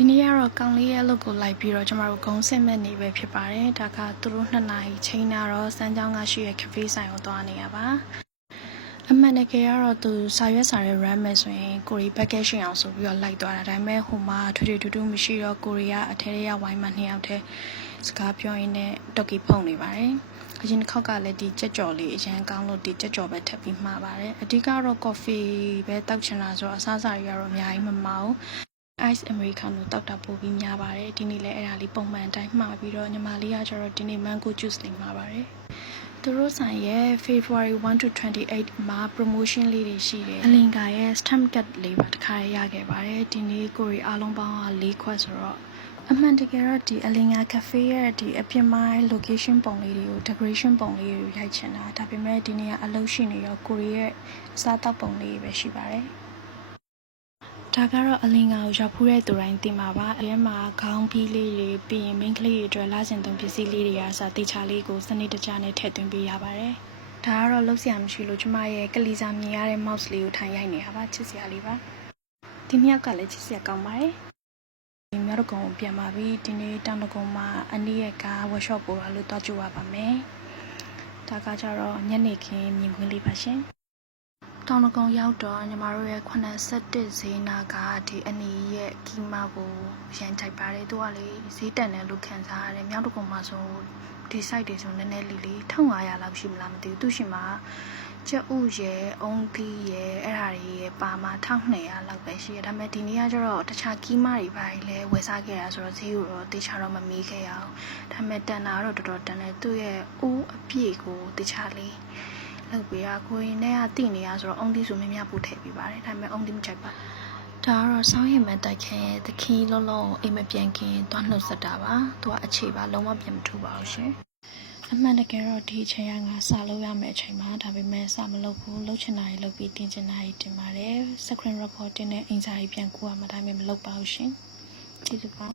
ဒီနေ့ကတော့ကောင်းလေးရဲ့အလုပ်ကိုလိုက်ပြီးတော့ကျမတို့ဂုံးစစ်မဲ့နေပဲဖြစ်ပါတယ်ဒါကသူတို့2နာရီချိန်လာတော့စမ်းချောင်းကရှိရဲ့ cafe ဆိုင်ကိုသွားနေရပါအမှန်တကယ်ကတော့သူစာရွက်စာရဲ run မယ်ဆိုရင်ကိုရီ package ရှင်းအောင်ဆိုပြီးတော့လိုက်သွားတာဒါပေမဲ့ဟိုမှာထွေထွေထူးထူးမရှိတော့ကိုရီးယားအထက်ရဝိုင်းမှာ2ယောက်တည်းစကားပြောရင်းနဲ့တော်ကီဖုန်နေပါတယ်အရင်တစ်ခေါက်ကလည်းဒီကြက်ကြော်လေးအရန်ကောင်းလို့ဒီကြက်ကြော်ပဲထပ်ပြီးမှားပါတယ်အဓိကတော့ coffee ပဲတောက်ချင်တာဆိုတော့အစားအစာတွေကတော့အများကြီးမမအောင်ice americano တောက်တာပို့ပြီးများပါတယ်ဒီနေ့လည်းအဲ့ဒါလေးပုံမှန်အတိုင်းမှာပြီးတော့ညီမလေးကကျတော့ဒီနေ့ mango juice လေးမှာပါတယ်သူတို့ဆိုင်ရဲ့ February 1 to 28မှာ promotion လေးတွေရှိတယ်အလင်ကာရဲ့ stamp card လေးပါတစ်ခါရခဲ့ပါတယ်ဒီနေ့ကိုရီအားလုံးပေါင်းက4ခွက်ဆိုတော့အမှန်တကယ်တော့ဒီအလင်ကာ cafe ရဲ့ဒီအပြင်ပိုင်း location ပုံလေးတွေကို decoration ပုံလေးတွေကိုရိုက်ချင်တာဒါပေမဲ့ဒီနေ့ကအလုပ်ရှိနေရောကိုရီရဲ့စားတောက်ပုံလေးပဲရှိပါတယ်ဒါကတော့အလင်ကာကိုရောက်ဖူးတဲ့သူတိုင်းသိမှာပါအဲမှာခေါင်းပြီးလေးတွေပြီးရင် main ကလေးတွေအတွက်လာကျင်သုံးပစ္စည်းလေးတွေကစတေချာလေးကိုစနစ်တကျနဲ့ထည့်သွင်းပေးရပါတယ်ဒါကတော့လုံးစရာမရှိလို့ကျမရဲ့ကလီစာမြင်ရတဲ့ mouse လေးကိုထိုင်ရိုက်နေတာပါချစ်စရာလေးပါဒီမြောက်ကလည်းချစ်စရာကောင်းပါတယ်ဒီမြောက်ကုန်းပြန်ပါပြီဒီနေ့တောင်တကုန်းမှာအနည်းရဲ့ကား workshop ကိုလို့တွားကြည့်ရပါမယ်ဒါကကြတော့ညနေခင်းမြင်ကွင်းလေးပါရှင်တောင်တကုန်းရောက်တော့ညီမတို့ရဲ့81ဈေးနာကဒီအနီရဲ့ကီမာကိုရန်ထိုက်ပါတယ်သူကလေဈေးတန်တယ်လို့ခံစားရတယ်မြောက်တကုန်းမှာဆိုဒီ site တွေဆိုနည်းနည်းလေး1500လောက်ရှိမလားမသိဘူးသူရှင်မှာကျက်ဥရဲ့အုံးသီးရဲ့အဲ့ဒါတွေရဲ့ပါမှာ1200လောက်ပဲရှိရဒါပေမဲ့ဒီနေ့ကကျတော့တခြားကီမာတွေပါလေဝယ်စားခဲ့တာဆိုတော့ဈေးကိုတော့တေချာတော့မမီးခဲ့ရအောင်ဒါပေမဲ့တန်တာတော့တော်တော်တန်တယ်သူ့ရဲ့အိုးအပြည့်ကိုတေချာလေးလောက်ပေးရကိုရင်နဲ့ကတိနေရဆိုတော့အုံးသီးဆိုမြပို့ထည့်ပေးပါတယ်ဒါပေမဲ့အုံးသီးမကြိုက်ပါဒါကတော့စောင်းရင်မတိုက်ခင်ရဲ့သခီးလုံးလုံးအိမ်မပြန်ခင်သွားနှုတ်ဆက်တာပါသူကအခြေပါလုံးဝပြန်မထူပါဘူးရှင်အမှန်တကယ်တော့ဒီအချိန်ကငါစလုပ်ရမယ့်အချိန်ပါဒါပေမဲ့စမလုပ်ဘူးလုပ်ချင်တာတွေလုပ်ပြီးတင်ချင်တာတွေတင်ပါတယ် screen recording နဲ့အင်ဂျာကြီးပြန်ကူရမှာဒါပေမဲ့မလုပ်ပါဘူးရှင်ကျေးဇူးပါ